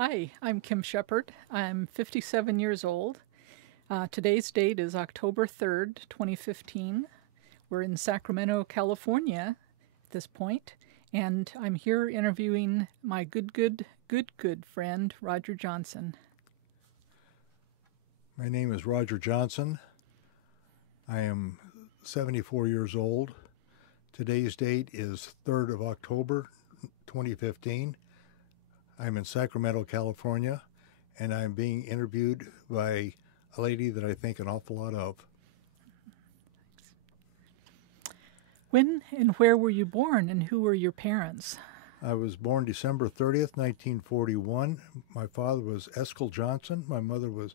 Hi, I'm Kim Sheppard. I'm 57 years old. Today's date is October 3rd, 2015. We're in Sacramento, California at this point, and I'm here interviewing my good friend, Roger Johnson. My name is Roger Johnson. I am 74 years old. Today's date is 3rd of October, 2015. I'm in Sacramento, California, and I'm being interviewed by a lady that I think an awful lot of. When and where were you born, and who were your parents? I was born December 30th, 1941. My father was Eskel Johnson. My mother was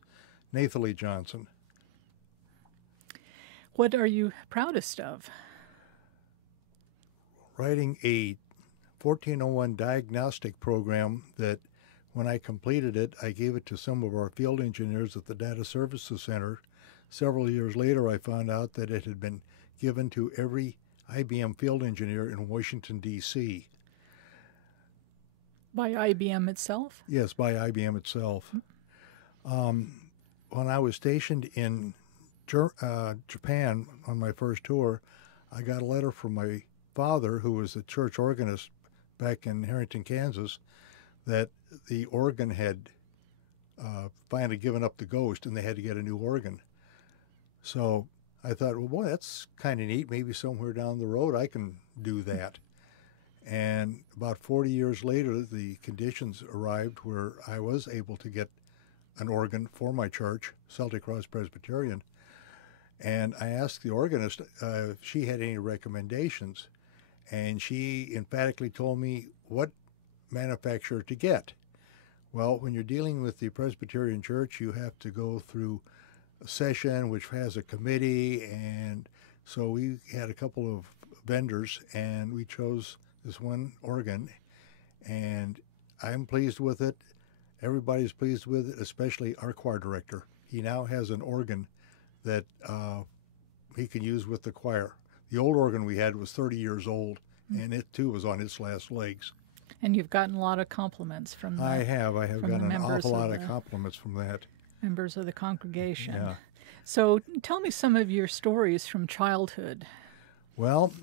Nathalie Johnson. What are you proudest of? Writing a 1401 diagnostic program that when I completed it, I gave it to some of our field engineers at the Data Services Center. Several years later, I found out that it had been given to every IBM field engineer in Washington, D.C. By IBM itself? Yes, by IBM itself. When I was stationed in Japan on my first tour, I got a letter from my father, who was a church organist back in Harrington, Kansas, that the organ had finally given up the ghost and they had to get a new organ. So I thought, well, boy, that's kind of neat. Maybe somewhere down the road I can do that. And about 40 years later, the conditions arrived where I was able to get an organ for my church, Celtic Cross Presbyterian. And I asked the organist if she had any recommendations. And she emphatically told me what manufacturer to get. Well, when you're dealing with the Presbyterian Church, you have to go through a session which has a committee. And so we had a couple of vendors, and we chose this one organ. And I'm pleased with it. Everybody's pleased with it, especially our choir director. He now has an organ that he can use with the choir. The old organ we had was 30 years old, and it too was on its last legs. And you've gotten a lot of compliments from the, I have gotten an awful lot of compliments from that. Members of the congregation. Yeah. So tell me some of your stories from childhood. Well,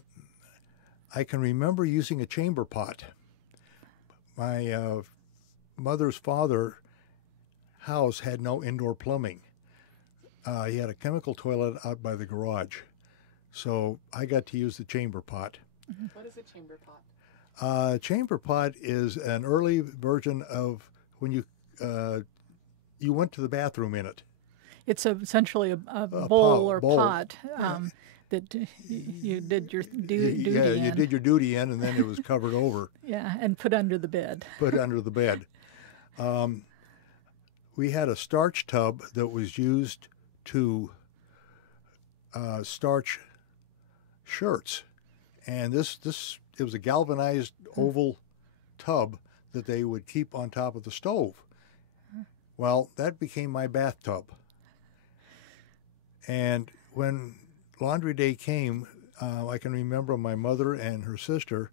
I can remember using a chamber pot. My mother's father's house had no indoor plumbing. He had a chemical toilet out by the garage. So I got to use the chamber pot. Mm-hmm. What is a chamber pot? Chamber pot is an early version of when you went to the bathroom in it. It's essentially a bowl or bowl. pot that you did your duty Yeah, in. you did your duty in, and then it was covered over. Yeah, and put under the bed. Put under the bed. We had a starch tub that was used to starch shirts, and it was a galvanized oval tub that they would keep on top of the stove. Well, that became my bathtub. And when laundry day came, I can remember my mother and her sister,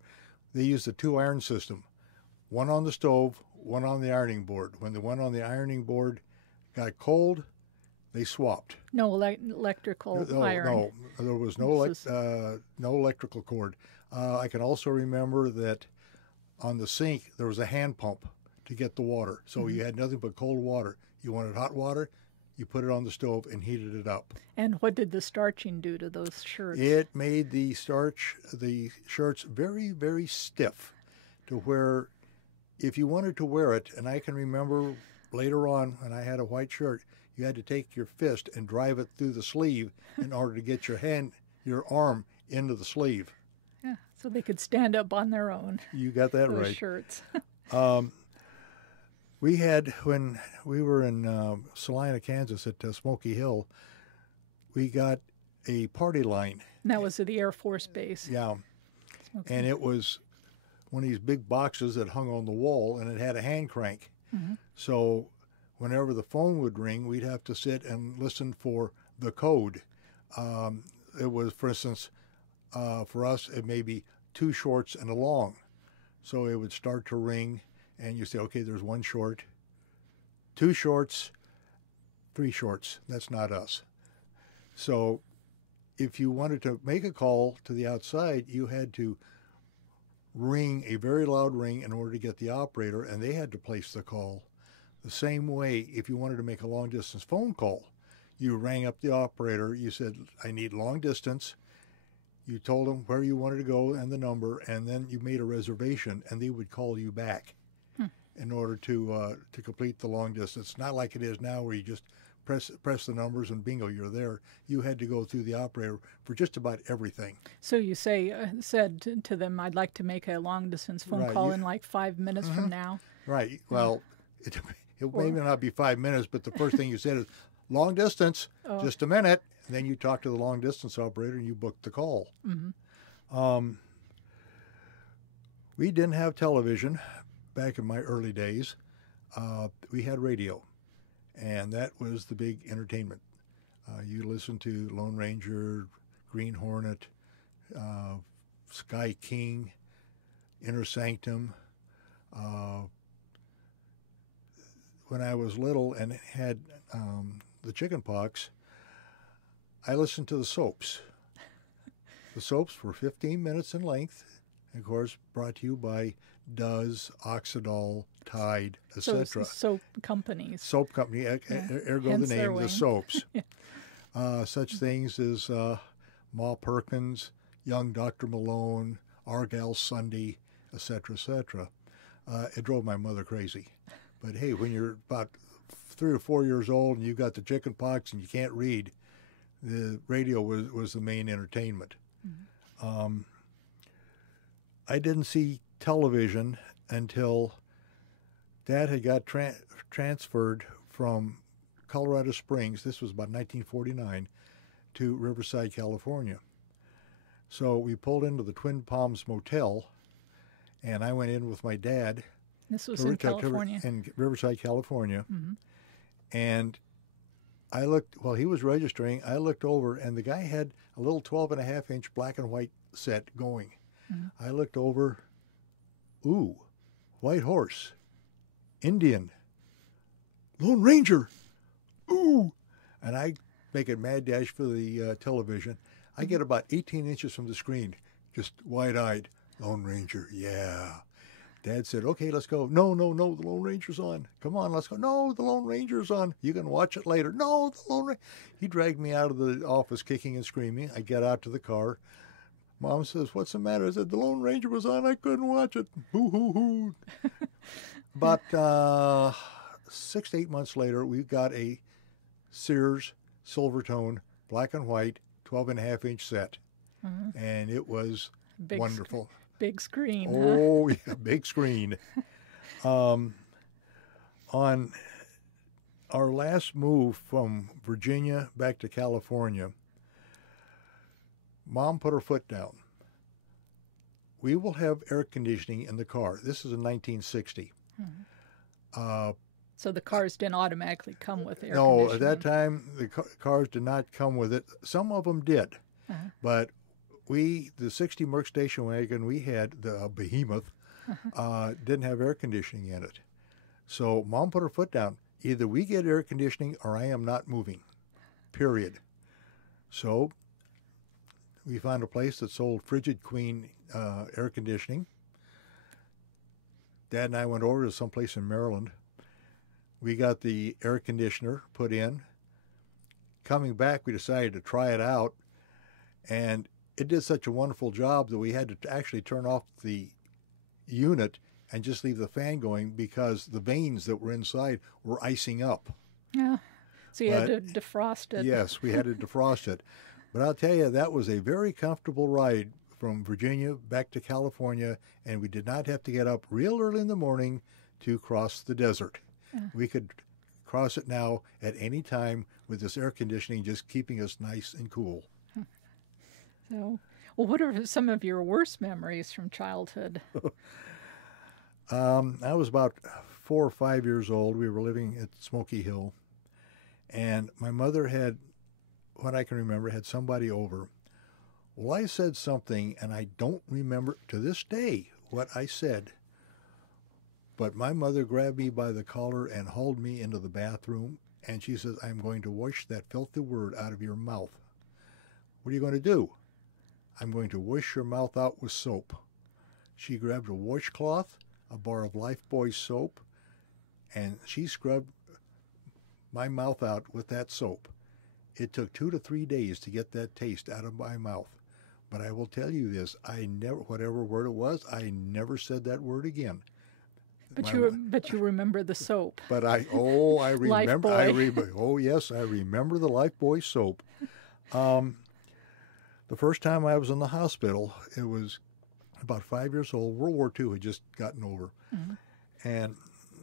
they used a 2-iron system, one on the stove, one on the ironing board. When the one on the ironing board got cold, they swapped. No electrical iron. No, there was no electrical cord. I can also remember that on the sink there was a hand pump to get the water. So you had nothing but cold water. You wanted hot water, you put it on the stove and heated it up. And what did the starching do to those shirts? It made the shirts very, very stiff to where if you wanted to wear it, and I can remember later on when I had a white shirt, you had to take your fist and drive it through the sleeve in order to get your arm into the sleeve. Yeah, so they could stand up on their own. You got that those right. Shirts. We had, when we were in Salina, Kansas at Smoky Hill, we got a party line. And that was at the Air Force Base. Yeah. And it was one of these big boxes that hung on the wall, and it had a hand crank. Mm-hmm. So whenever the phone would ring, we'd have to sit and listen for the code. It was, for instance, for us, it may be 2 shorts and a long. So it would start to ring, and you say, okay, there's 1 short, 2 shorts, 3 shorts. That's not us. So if you wanted to make a call to the outside, you had to ring a very loud ring in order to get the operator, and they had to place the call. The same way, if you wanted to make a long-distance phone call, you rang up the operator, you said, I need long distance. You told them where you wanted to go and the number, and then you made a reservation, and they would call you back in order to complete the long distance. Not like it is now where you just press the numbers and bingo, you're there. You had to go through the operator for just about everything. So you said to them, I'd like to make a long-distance phone call in like 5 minutes from now? Right. Well, it may not be 5 minutes, but the first thing you said is, long distance, just a minute. And then you talk to the long-distance operator and you book the call. We didn't have television back in my early days. We had radio. And that was the big entertainment. You listened to Lone Ranger, Green Hornet, Sky King, Inner Sanctum. When I was little and had the chicken pox, I listened to the soaps. The soaps were 15 minutes in length, and of course brought to you by Duz, Oxydol, Tide, etc. Soap companies. Soap company, ergo Hence the their name, the wing. soaps. Such things as Ma Perkins, Young Dr. Malone, Argyle Sunday, etc., etc. It drove my mother crazy. But hey, when you're about 3 or 4 years old and you've got the chicken pox and you can't read, the radio was the main entertainment. I didn't see television until Dad had got transferred from Colorado Springs, this was about 1949, to Riverside, California. So we pulled into the Twin Palms Motel, and I went in with my dad. This was in California. In Riverside, California. And I looked, while he was registering, I looked over, and the guy had a little 12.5-inch black and white set going. I looked over, ooh, White Horse, Indian, Lone Ranger, ooh. And I make a mad dash for the television. I get about 18 inches from the screen, just wide-eyed, Lone Ranger, yeah. Dad said, okay, let's go. No, the Lone Ranger's on. Come on, let's go. No, the Lone Ranger's on. You can watch it later. No, the Lone Ranger. He dragged me out of the office kicking and screaming. I get out to the car. Mom says, what's the matter? I said, the Lone Ranger was on. I couldn't watch it. Boo-hoo-hoo. About 6 to 8 months later, we got a Sears Silvertone, black and white, 12.5-inch set. And it was wonderful. Big screen. Oh, yeah, big screen. On our last move from Virginia back to California, Mom put her foot down. We will have air conditioning in the car. This is in 1960. So the cars didn't automatically come with air No, conditioning? at that time, the cars did not come with it. Some of them did. But the 60 Merc station wagon we had, the Behemoth, didn't have air conditioning in it. So Mom put her foot down. Either we get air conditioning or I am not moving, period. So we found a place that sold Frigid Queen air conditioning. Dad and I went over to someplace in Maryland. We got the air conditioner put in. Coming back, we decided to try it out, and it did such a wonderful job that we had to actually turn off the unit and just leave the fan going because the vanes that were inside were icing up. Yeah. So you had to defrost it. Yes, we had to defrost it. But I'll tell you, that was a very comfortable ride from Virginia back to California, and we did not have to get up real early in the morning to cross the desert. We could cross it now at any time with this air conditioning just keeping us nice and cool. So, well, what are some of your worst memories from childhood? I was about 4 or 5 years old. We were living at Smoky Hill, and my mother had, what I can remember, had somebody over. Well, I said something, and I don't remember to this day what I said. But my mother grabbed me by the collar and hauled me into the bathroom, and she says, I'm going to wash that filthy word out of your mouth. What are you going to do? I'm going to wash your mouth out with soap. She grabbed a washcloth, a bar of Lifebuoy soap, and she scrubbed my mouth out with that soap. It took 2 to 3 days to get that taste out of my mouth. But I will tell you this, whatever word it was, I never said that word again. But you remember the soap. But I remember. Oh yes, I remember the Lifebuoy soap. The first time I was in the hospital, it was about 5 years old. World War II had just gotten over, and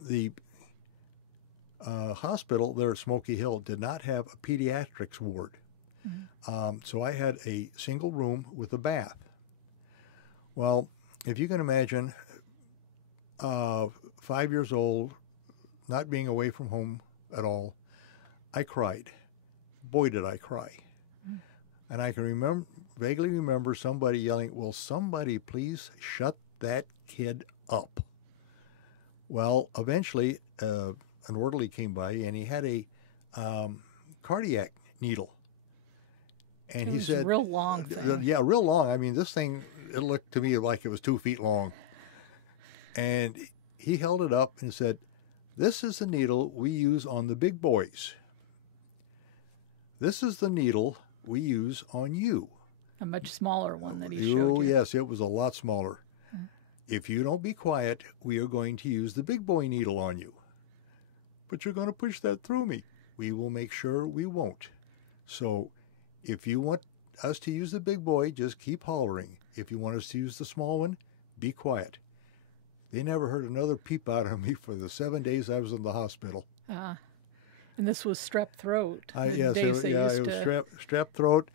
the hospital there at Smoky Hill did not have a pediatrics ward. So I had a single room with a bath. Well, if you can imagine, 5 years old, not being away from home at all, I cried. Boy, did I cry. And I can vaguely remember somebody yelling, will somebody please shut that kid up? Well, eventually, an orderly came by, and he had a cardiac needle. And he said, real long thing. Yeah, real long. I mean, this thing, it looked to me like it was 2 feet long. And he held it up and said, this is the needle we use on the big boys. This is the needle we use on you. A much smaller one that he showed you. Oh, yes, it was a lot smaller. If you don't be quiet, we are going to use the big boy needle on you. But you're going to push that through me. We will make sure we won't. So if you want us to use the big boy, just keep hollering. If you want us to use the small one, be quiet. They never heard another peep out of me for the 7 days I was in the hospital. And this was strep throat. Yes, it was strep throat.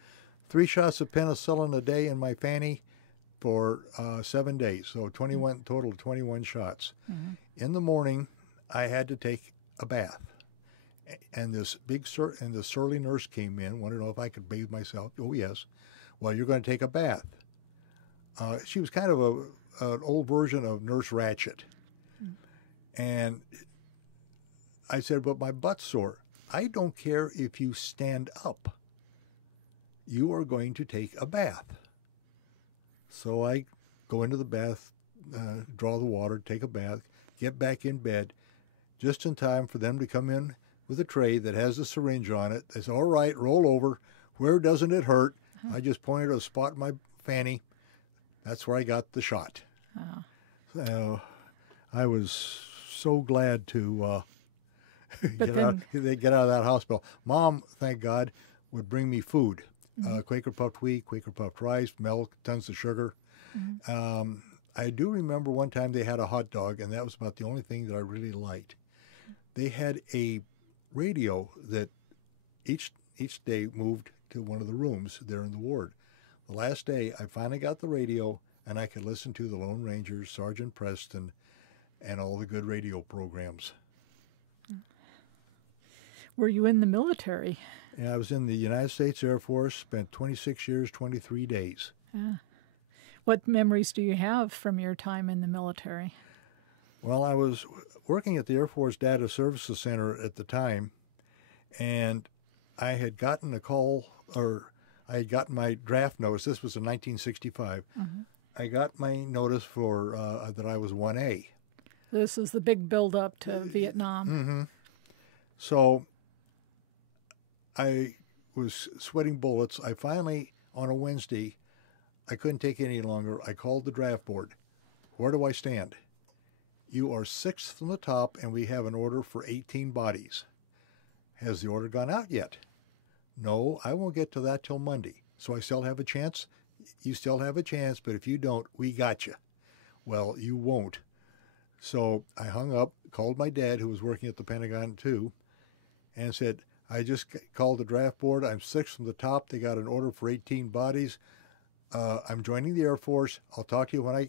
3 shots of penicillin a day in my fanny for 7 days. So 21 total, 21 shots. In the morning, I had to take a bath. And this the surly nurse came in, wanted to know if I could bathe myself. Oh, yes. Well, you're going to take a bath. She was kind of an old version of Nurse Ratched. And I said, but my butt's sore. I don't care if you stand up. You are going to take a bath. So I go into the bath, draw the water, take a bath, get back in bed, just in time for them to come in with a tray that has a syringe on it. They said, all right, roll over. Where doesn't it hurt? I just pointed to a spot in my fanny. That's where I got the shot. So I was so glad to get out of that hospital. Mom, thank God, would bring me food. Quaker puffed wheat, Quaker puffed rice, milk, tons of sugar. I do remember one time they had a hot dog, and that was about the only thing that I really liked. They had a radio that each day moved to one of the rooms there in the ward. The last day, I finally got the radio, and I could listen to the Lone Rangers, Sergeant Preston, and all the good radio programs. Were you in the military? Yeah, I was in the United States Air Force, spent 26 years, 23 days. What memories do you have from your time in the military? Well, I was working at the Air Force Data Services Center at the time, and I had gotten a call, or I had gotten my draft notice. This was in 1965. I got my notice for that I was 1A. This is the big build-up to Vietnam. So I was sweating bullets. I finally, on a Wednesday, I couldn't take it any longer. I called the draft board. Where do I stand? You are 6th from the top, and we have an order for 18 bodies. Has the order gone out yet? No, I won't get to that till Monday. So I still have a chance? You still have a chance, but if you don't, we got you. Well, you won't. So I hung up, called my dad, who was working at the Pentagon too, and said, I just called the draft board. I'm 6th from the top. They got an order for 18 bodies. I'm joining the Air Force. I'll talk to you when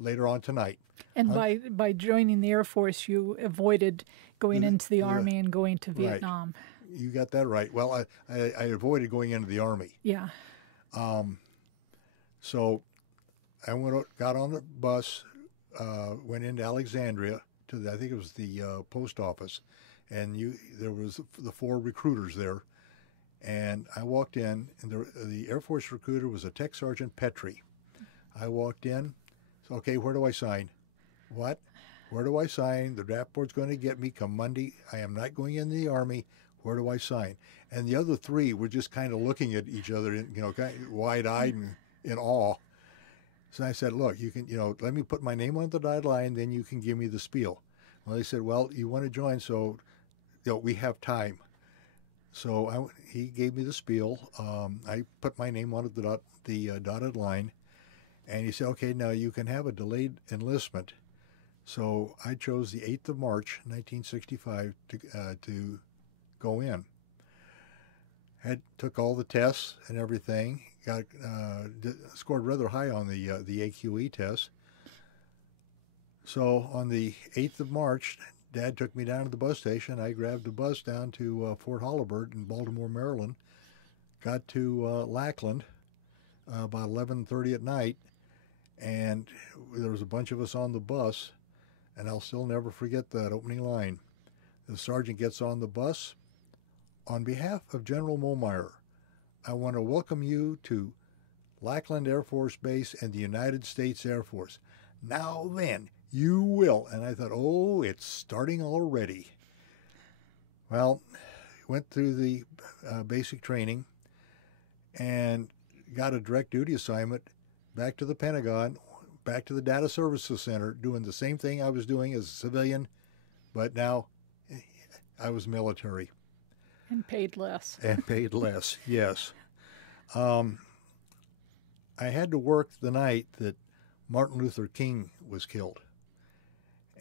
later on tonight. And by joining the Air Force, you avoided going into the Army and going to Vietnam. Right. You got that right. Well, I avoided going into the Army. Yeah. So I got on the bus, went into Alexandria to I think it was the post office, and there was the 4 recruiters there, and I walked in, and the Air Force recruiter was a Tech Sergeant Petrie. I walked in, so, okay, where do I sign? What? Where do I sign? The draft board's going to get me come Monday. I am not going in the Army. Where do I sign? And the other 3 were just kind of looking at each other, kind of wide-eyed and in awe. So I said, look, you can, let me put my name on the dotted line, then you can give me the spiel. Well, they said, well, you want to join, so we have time. So he gave me the spiel. I put my name on the dotted line, and he said, okay, now you can have a delayed enlistment. So I chose the 8th of March, 1965, to go in. Took all the tests and everything. Scored rather high on the AQE test. So on the 8th of March, Dad took me down to the bus station. I grabbed the bus down to Fort Holabird in Baltimore, Maryland. Got to Lackland about 11:30 at night, and there was a bunch of us on the bus, and I'll still never forget that opening line. The sergeant gets on the bus. On behalf of General Momeyer, I want to welcome you to Lackland Air Force Base and the United States Air Force. Now then, you will. And I thought, oh, it's starting already. Well, went through the basic training and got a direct duty assignment back to the Pentagon, back to the Data Services Center, doing the same thing I was doing as a civilian, but now I was military. And paid less. And paid less, yes. I had to work the night that Martin Luther King was killed.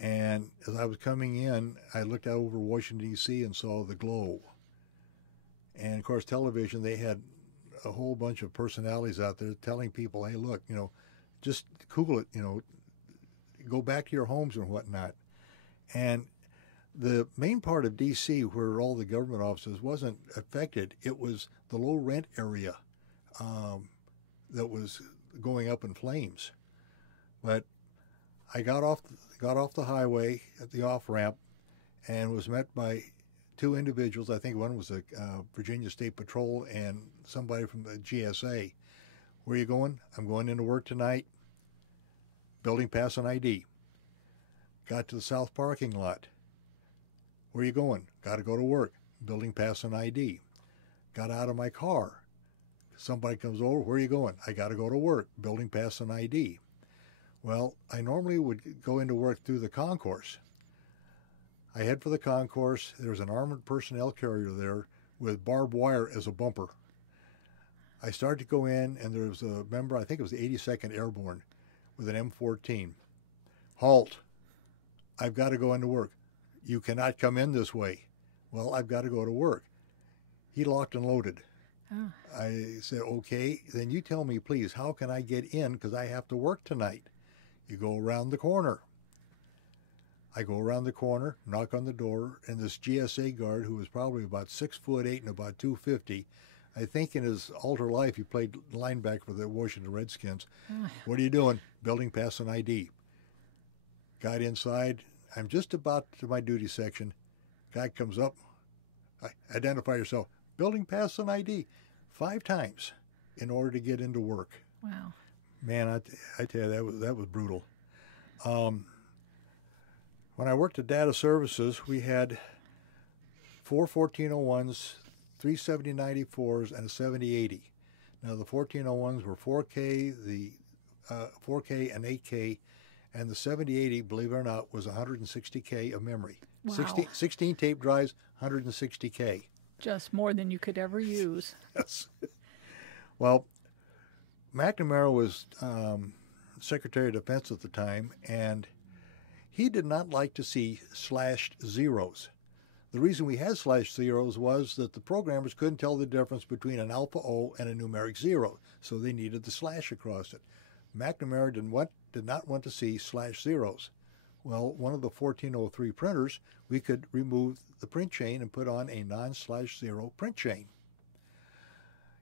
And as I was coming in, I looked out over Washington, D.C. and saw the glow. And, of course, television, they had a whole bunch of personalities out there telling people, hey, look, just cool it, go back to your homes and whatnot. And the main part of D.C., where all the government offices wasn't affected, it was the low rent area that was going up in flames. But I got off the highway at the off ramp and was met by 2 individuals. I think one was a Virginia State Patrol and somebody from the GSA. Where are you going? I'm going into work tonight. Building pass and ID. Got to the south parking lot. Where are you going? Got to go to work. Building pass and ID. Got out of my car. Somebody comes over. Where are you going? I got to go to work. Building pass and ID. Well, I normally would go into work through the concourse. I head for the concourse. There's an armored personnel carrier there with barbed wire as a bumper. I start to go in, and there's a member, I think it was the 82nd Airborne, with an M14. Halt. I've got to go into work. You cannot come in this way. Well, I've got to go to work. He locked and loaded. Oh. I said, okay, then you tell me, please, how can I get in because I have to work tonight? You go around the corner. I go around the corner, knock on the door, and this GSA guard, who was probably about 6'8" and about 250, I think in his alter life he played linebacker for the Washington Redskins. Oh. What are you doing? Building pass and ID. Got inside. I'm just about to my duty section. Guy comes up. Identify yourself. Building pass and ID 5 times in order to get into work. Wow. Man, I tell you, that was brutal. When I worked at Data Services, we had 4 1401s, 3 7094s, and a 7080. Now, the 1401s were 4K, the 4K and 8K, and the 7080, believe it or not, was 160K of memory. Wow. 16 tape drives, 160K. Just more than you could ever use. Yes. Well, McNamara was Secretary of Defense at the time, and he did not like to see slashed zeros. The reason we had slashed zeros was that the programmers couldn't tell the difference between an alpha O and a numeric 0, so they needed the slash across it. McNamara did not want to see slash zeros. Well, one of the 1403 printers, we could remove the print chain and put on a non-slash zero print chain.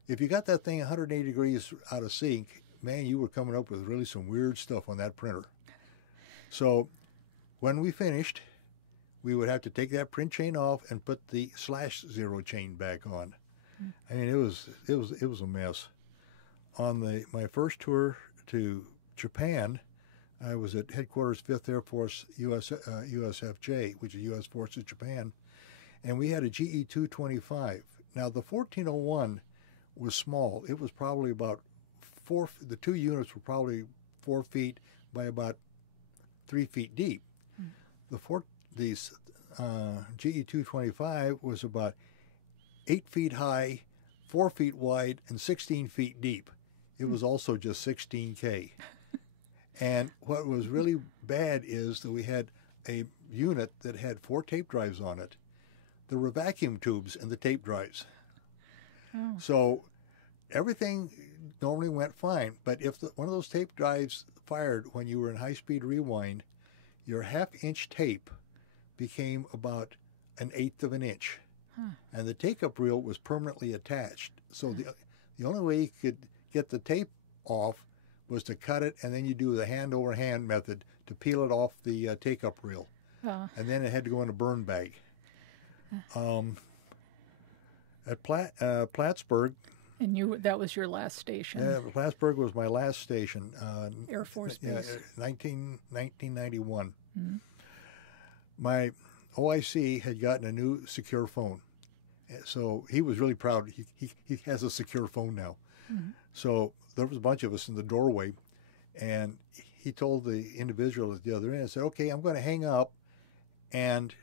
If you got that thing 180 degrees out of sync, man, you were coming up with really some weird stuff on that printer. So when we finished, we would have to take that print chain off and put the /0 chain back on. I mean, it was a mess. On my first tour to Japan, I was at headquarters 5th Air Force USFJ, which is U.S. Forces Japan, and we had a GE 225. Now, the 1401 was small. It was probably about the two units were probably 4 feet by about 3 feet deep. The GE 225 was about 8 feet high, 4 feet wide, and 16 feet deep. It was also just 16K. And what was really bad is that we had a unit that had 4 tape drives on it. There were vacuum tubes in the tape drives. Oh. So everything normally went fine, but if one of those tape drives fired when you were in high-speed rewind, your half-inch tape became about 1/8 of an inch. And the take-up reel was permanently attached. So the only way you could get the tape off was to cut it, and then you do the hand-over-hand method to peel it off the take-up reel. And then it had to go in a burn bag. At Plattsburgh... And that was your last station? Yeah, Plattsburgh was my last station. Air Force Base. 1991. Mm-hmm. My OIC had gotten a new secure phone. So he was really proud. He has a secure phone now. Mm-hmm. So there was a bunch of us in the doorway, and he told the individual at the other end, said, okay, I'm going to hang up and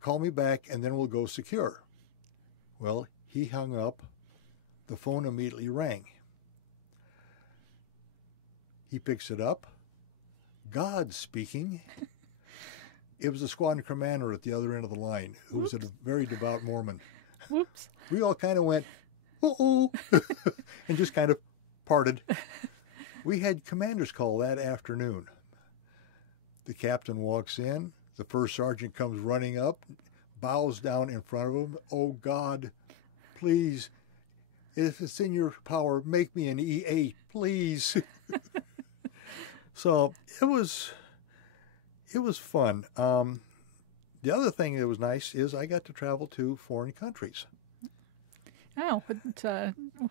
call me back, and then we'll go secure. Well, he hung up. The phone immediately rang. He picks it up. God speaking. It was the squadron commander at the other end of the line, who was a very devout Mormon. Whoops. We all kind of went, uh-oh, and just kind of parted. We had commander's call that afternoon. The captain walks in. The first sergeant comes running up, bows down in front of him. Oh, God, please, if it's in your power, make me an E8, please. So it was fun. The other thing that was nice is I got to travel to foreign countries. Oh,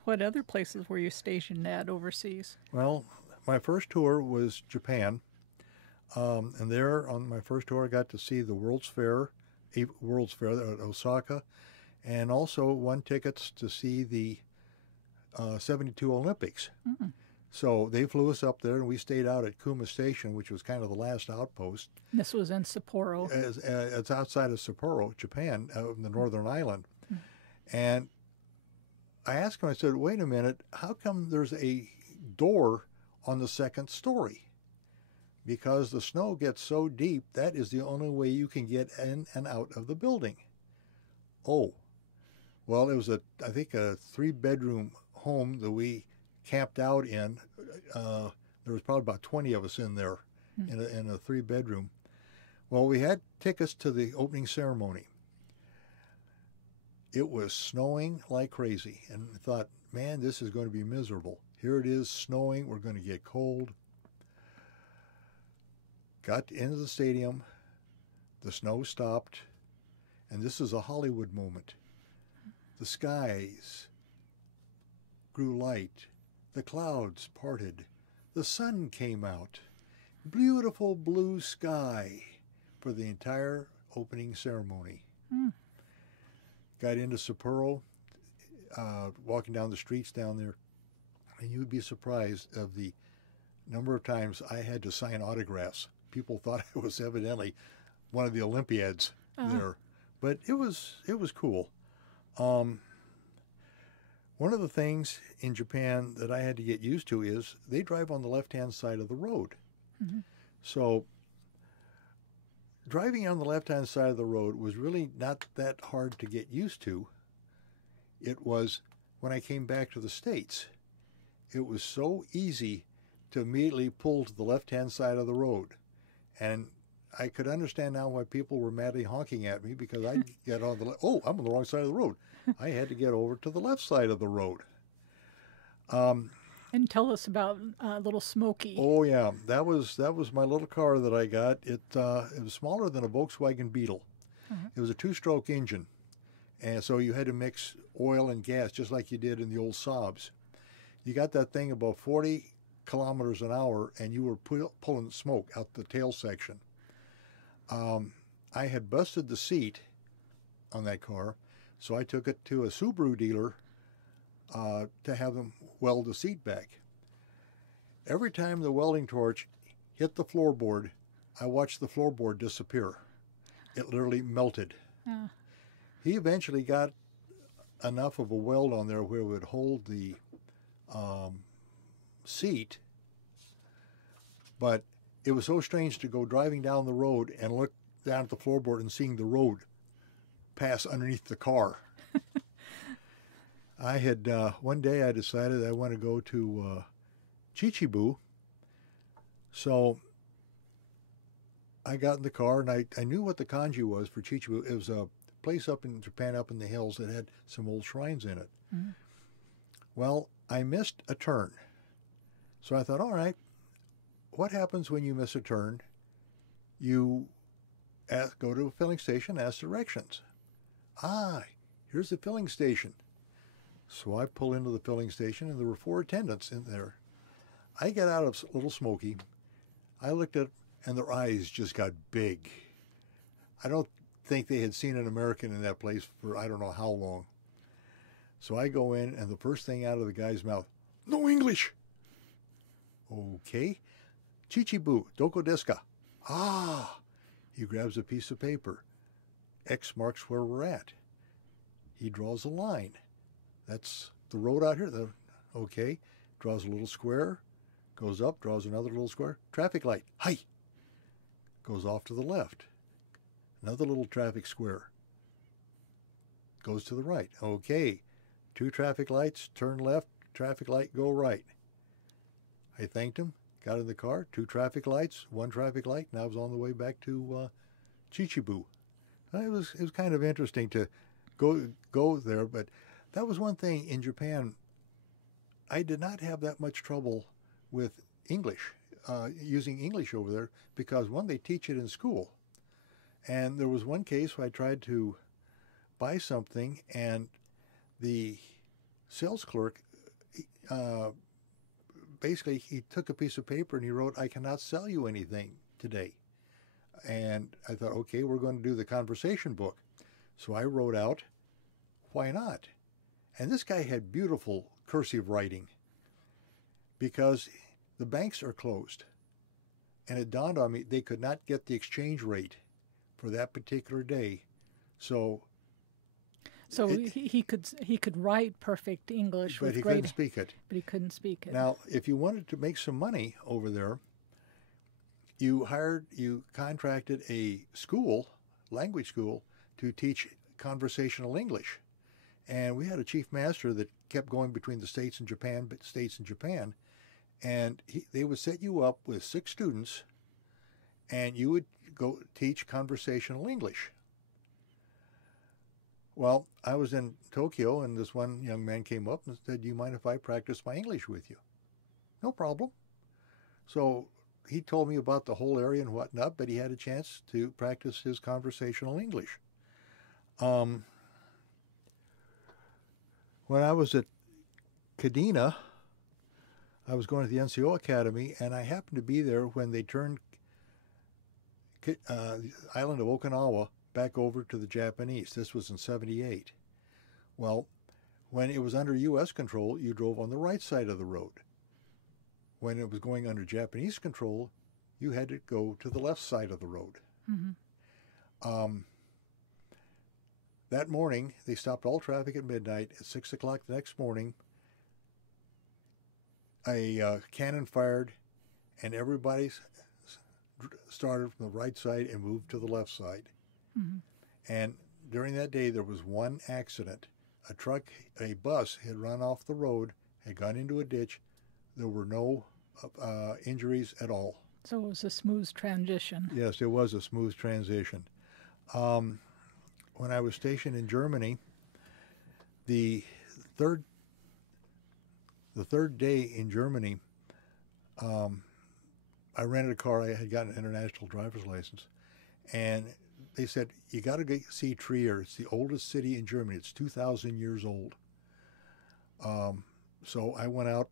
what other places were you stationed at overseas? Well, my first tour was Japan. And there on my first tour, I got to see the World's Fair at Osaka, and also won tickets to see the 72 Olympics. Mm-hmm. So they flew us up there, and we stayed out at Kuma Station, which was kind of the last outpost. This was in Sapporo. It's outside of Sapporo, Japan, in the northern island. Mm-hmm. And I asked him, I said, wait a minute, how come there's a door on the second story? Because the snow gets so deep, that is the only way you can get in and out of the building. Oh, well, it was I think a 3-bedroom home that we camped out in. There was probably about 20 of us in there in a 3-bedroom. Well, we had tickets to the opening ceremony. It was snowing like crazy, and I thought, man, this is going to be miserable. Here it is snowing. We're going to get cold. Got into the stadium. The snow stopped, and this is a Hollywood moment. The skies grew light. The clouds parted. The sun came out. Beautiful blue sky for the entire opening ceremony. Got into Sapporo, walking down the streets down there, and you'd be surprised of the number of times I had to sign autographs. People thought I was evidently one of the Olympiads there, but it was cool. One of the things in Japan that I had to get used to is they drive on the left-hand side of the road. Mm-hmm. So driving on the left-hand side of the road was really not that hard to get used to. It was when I came back to the States. It was so easy to immediately pull to the left-hand side of the road. And I could understand now why people were madly honking at me, because I'd get on the I'm on the wrong side of the road. I had to get over to the left side of the road. And tell us about Little Smoky. Oh yeah, that was my little car that I got. It was smaller than a Volkswagen Beetle. It was a two-stroke engine, and so you had to mix oil and gas just like you did in the old Saabs. You got that thing about 40 kilometers an hour, and you were pulling smoke out the tail section. I had busted the seat on that car, so I took it to a Subaru dealer to have them weld the seat back. Every time the welding torch hit the floorboard, I watched the floorboard disappear. It literally melted. He eventually got enough of a weld on there where it would hold the seat, but it was so strange to go driving down the road and look down at the floorboard and seeing the road pass underneath the car. I had one day I decided I want to go to Chichibu, so I got in the car and I knew what the kanji was for Chichibu. It was a place up in Japan, up in the hills, that had some old shrines in it. Well, I missed a turn, so I thought, all right, what happens when you miss a turn? You go to a filling station, ask directions. Here's the filling station. So I pull into the filling station, and there were 4 attendants in there. I get out of Little Smoky. I looked at, and their eyes just got big. I don't think they had seen an American in that place for I don't know how long. So I go in, and the first thing out of the guy's mouth, no English. Okay. Chichibu, doko desu ka? He grabs a piece of paper. X marks where we're at. He draws a line. That's the road out here. Okay. Draws a little square. Goes up, draws another little square. Traffic light. Hi. Goes off to the left. Another little traffic square. Goes to the right. Okay. 2 traffic lights, turn left, traffic light, go right. I thanked him, got in the car, 2 traffic lights, 1 traffic light, and I was on the way back to Chichibu. It was kind of interesting to go there, but that was one thing in Japan. I did not have that much trouble with English, using English over there, because one, they teach it in school. And there was one case where I tried to buy something, and the sales clerk, basically, he took a piece of paper and he wrote, "I cannot sell you anything today." And I thought, okay, we're going to do the conversation book. So I wrote out, "Why not?" And this guy had beautiful cursive writing, because the banks are closed. And it dawned on me they could not get the exchange rate for that particular day. So he could write perfect English, but with he great, couldn't speak it. But he couldn't speak it. Now, if you wanted to make some money over there, you contracted a school, language school, to teach conversational English. And we had a chief master that kept going between the States and Japan, and they would set you up with 6 students, and you would go teach conversational English. Well, I was in Tokyo, and this one young man came up and said, "Do you mind if I practice my English with you?" No problem. So he told me about the whole area and whatnot, but he had a chance to practice his conversational English. When I was at Kadena, I was going to the NCO Academy, and I happened to be there when they turned the island of Okinawa back over to the Japanese. This was in '78. Well, when it was under U.S. control, you drove on the right side of the road. When it was going under Japanese control, you had to go to the left side of the road. That morning, they stopped all traffic at midnight. At 6 o'clock the next morning, a cannon fired, and everybody started from the right side and moved to the left side. And during that day, there was one accident. A bus had run off the road, had gone into a ditch. There were no injuries at all. So it was a smooth transition. Yes, it was a smooth transition. When I was stationed in Germany, the 3rd The third day in Germany, I rented a car. I had gotten an international driver's license, and they said, you got to see Trier. It's the oldest city in Germany. It's 2,000 years old. So I went out,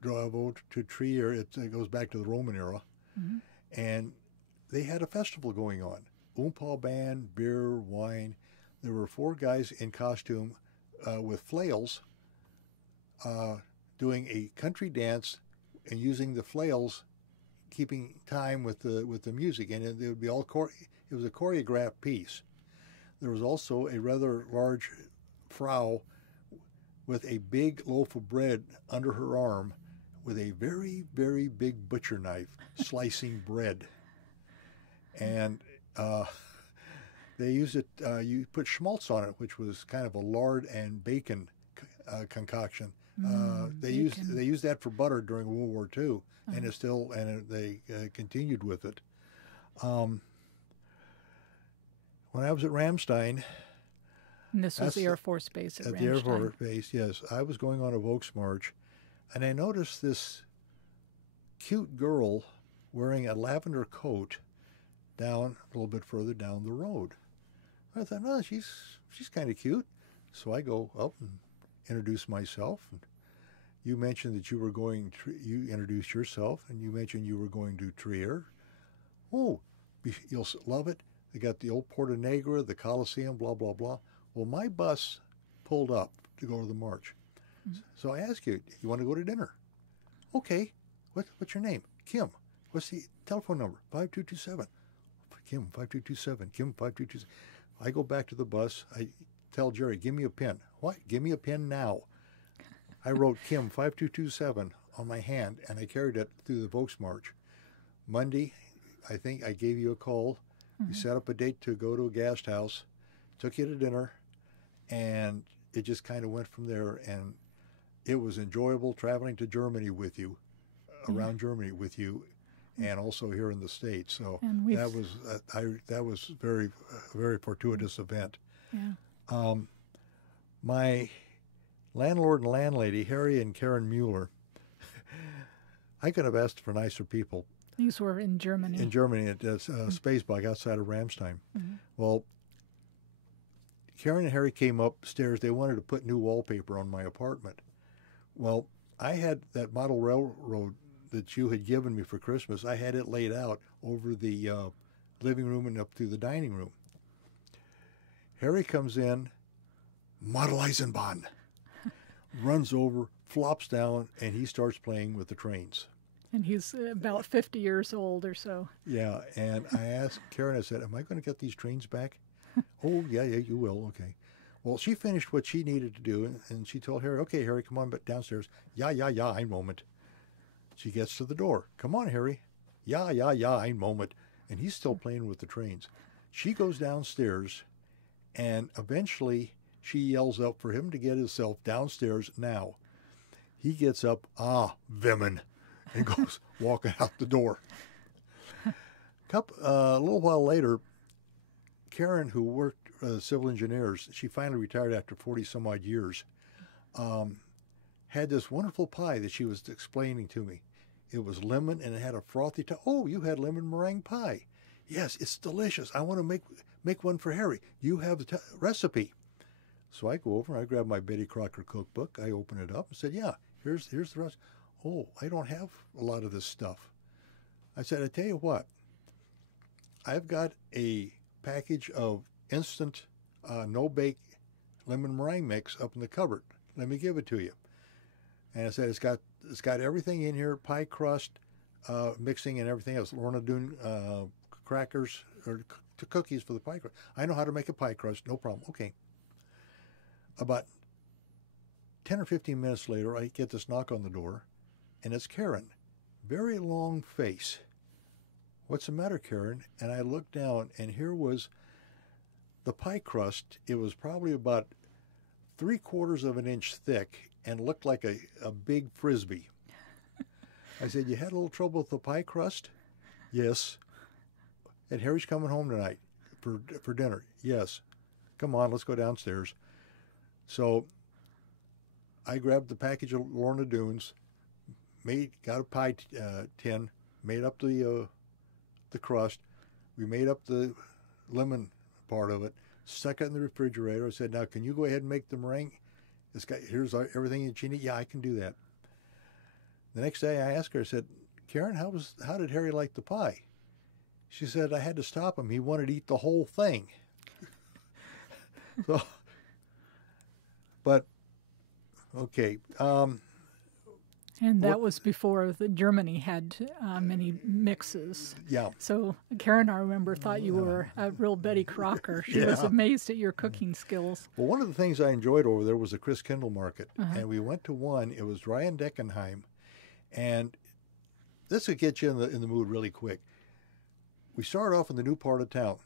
drove over to Trier. It goes back to the Roman era. Mm-hmm. And they had a festival going on. Oompah band, beer, wine. There were 4 guys in costume with flails doing a country dance and using the flails, keeping time with the music. And it would be it was a choreographed piece. There was also a rather large frau with a big loaf of bread under her arm with a very, very big butcher knife slicing bread. And they used it, you put schmaltz on it, which was kind of a lard and bacon concoction. They used that for butter during World War II, and they continued with it. When I was at Ramstein, and this was the Air Force Base at Ramstein. The Air Force Base, yes. I was going on a Volksmarch, and I noticed this cute girl wearing a lavender coat down a little bit further down the road. I thought, no, she's kind of cute. So I go up and introduce myself. And you mentioned that you introduced yourself, and you mentioned you were going to Trier. Oh, you'll love it. They got the old Porta Negra, the Colosseum, blah, blah, blah. Well, my bus pulled up to go to the march. Mm-hmm. So I asked you want to go to dinner? Okay. What's your name? Kim. What's the telephone number? 5227. Kim, 5227. Kim, 5227. I go back to the bus. I tell Jerry, give me a pen. What? Give me a pen now. I wrote Kim, 5227 on my hand, and I carried it through the Volksmarch. Monday, I think I gave you a call. Mm-hmm. We set up a date to go to a guest house, took you to dinner, and it just kind of went from there. And it was enjoyable traveling to Germany with you, around Germany with you, and also here in the States. So that was very very fortuitous event. Yeah. My landlord and landlady, Harry and Karen Mueller, I could have asked for nicer people. These were in Germany. In Germany, at Spacebach outside of Ramstein. Mm-hmm. Well, Karen and Harry came upstairs. They wanted to put new wallpaper on my apartment. Well, I had that model railroad that you had given me for Christmas. I had it laid out over the living room and up through the dining room. Harry comes in, Model Eisenbahn, runs over, flops down, and he starts playing with the trains. And he's about 50 years old or so. Yeah, and I asked Karen, I said, am I going to get these trains back? Oh, yeah, you will, okay. Well, she finished what she needed to do, and she told Harry, okay, Harry, come on downstairs. Yeah, ein Moment. She gets to the door. Come on, Harry. Yeah, ein Moment. And he's still playing with the trains. She goes downstairs, and eventually she yells up for him to get himself downstairs now. He gets up, women, and goes walking out the door. A little while later, Karen, who worked civil engineers, she finally retired after 40-some-odd years, had this wonderful pie that she was explaining to me. It was lemon, and it had a frothy top. Oh, you had lemon meringue pie. Yes, it's delicious. I want to make one for Harry. You have the recipe. So I go over, and I grab my Betty Crocker cookbook. I open it up and said, yeah, here's the recipe. Oh, I don't have a lot of this stuff. I said, I tell you what, I've got a package of instant no-bake lemon meringue mix up in the cupboard. Let me give it to you. And I said, it's got everything in here, pie crust, mixing and everything else. Lorna doing crackers or cookies for the pie crust. I know how to make a pie crust, no problem. Okay. About 10 or 15 minutes later, I get this knock on the door, and it's Karen. Very long face. What's the matter, Karen? And I looked down, and here was the pie crust. It was probably about 3/4 of an inch thick and looked like a big Frisbee. I said, you had a little trouble with the pie crust? Yes. And Harry's coming home tonight for dinner? Yes. Come on, let's go downstairs. So I grabbed the package of Lorna Doones, got a pie tin, made up the crust. We made up the lemon part of it, stuck it in the refrigerator. I said, now, can you go ahead and make the meringue? Here's everything that you need. Yeah, I can do that. The next day I asked her, I said, Karen, how did Harry like the pie? She said, I had to stop him. He wanted to eat the whole thing. So, but, okay. And that was before Germany had many mixes. Yeah. So Karen, I remember, thought you were a real Betty Crocker. She was amazed at your cooking skills. Well, one of the things I enjoyed over there was the Chris Kindle Market. And we went to one. It was Ryan Deckenheim. And this would get you in the mood really quick. We started off in the new part of town,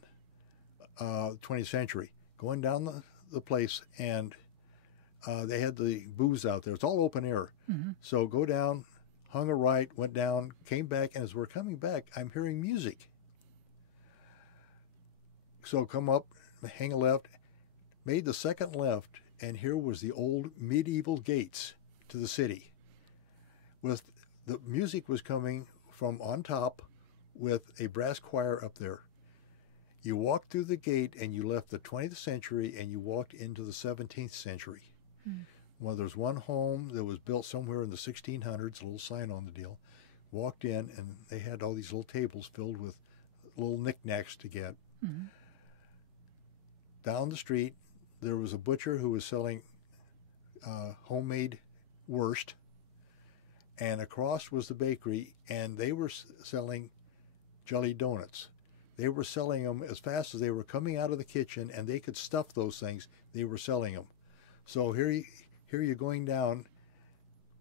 20th century, going down the place, and they had the booths out there. It's all open air. So go down, hung a right, went down, came back, and as we're coming back, I'm hearing music. So come up, hang a left, made the second left, and here was the old medieval gates to the city. With the music was coming from on top with a brass choir up there. You walked through the gate and you left the 20th century and you walked into the 17th century. Well, there's one home that was built somewhere in the 1600s, a little sign on the deal. Walked in and they had all these little tables filled with little knickknacks to get. Down the street, there was a butcher who was selling homemade wurst. And across was the bakery, and they were selling jelly donuts. They were selling them as fast as they were coming out of the kitchen, and they could stuff those things. They were selling them. So here you're going down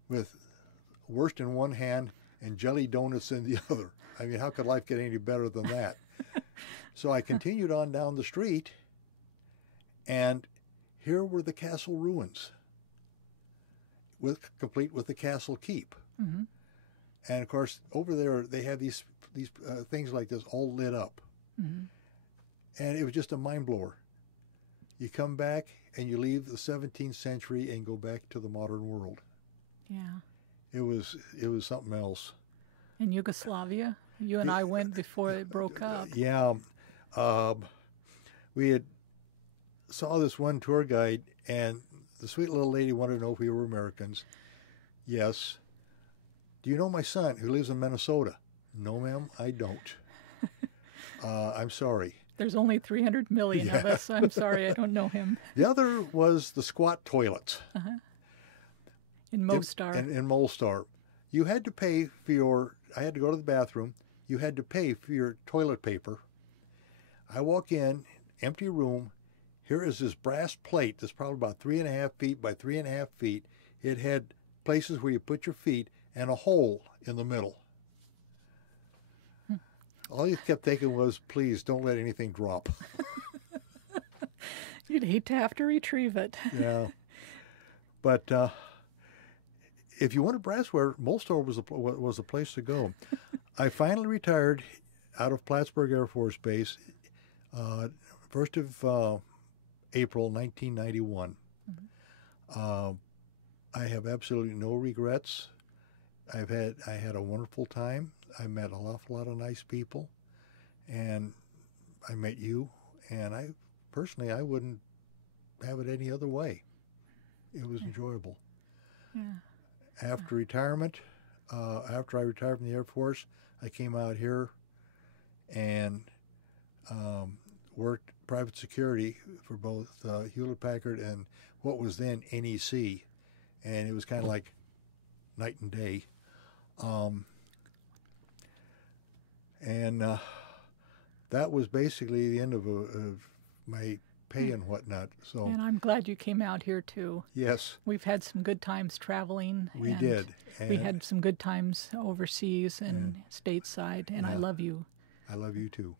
with wurst in one hand and jelly donuts in the other. I mean, how could life get any better than that? So I continued on down the street, and here were the castle ruins, complete with the castle keep. And of course, over there they have these things like this all lit up, and it was just a mind blower. You come back and you leave the 17th century and go back to the modern world. Yeah, it was something else. In Yugoslavia, you and I went before it broke up. Yeah, we had saw this one tour guide, and the sweet little lady wanted to know if we were Americans. Yes. Do you know my son who lives in Minnesota? No, ma'am, I don't. I'm sorry. There's only 300 million of us, so I'm sorry I don't know him. The other was the squat toilets. In Mostar. In Mostar. You had to pay for I had to go to the bathroom. You had to pay for your toilet paper. I walk in, empty room. Here is this brass plate that's probably about 3.5 feet by 3.5 feet. It had places where you put your feet and a hole in the middle. All you kept thinking was, please don't let anything drop. You'd hate to have to retrieve it. Yeah. But if you wanted brassware, Mostar was a place to go. I finally retired out of Plattsburgh Air Force Base 1st of April 1991. I have absolutely no regrets. I had a wonderful time. I met an awful lot of nice people, and I met you, and I wouldn't have it any other way. It was enjoyable. Yeah. After retirement, after I retired from the Air Force, I came out here and worked private security for both Hewlett-Packard and what was then NEC, and it was kind of like night and day. And that was basically the end of my pay and whatnot. So. And I'm glad you came out here too. Yes. We've had some good times traveling. We did. And we had some good times overseas and stateside, and I love you. I love you too.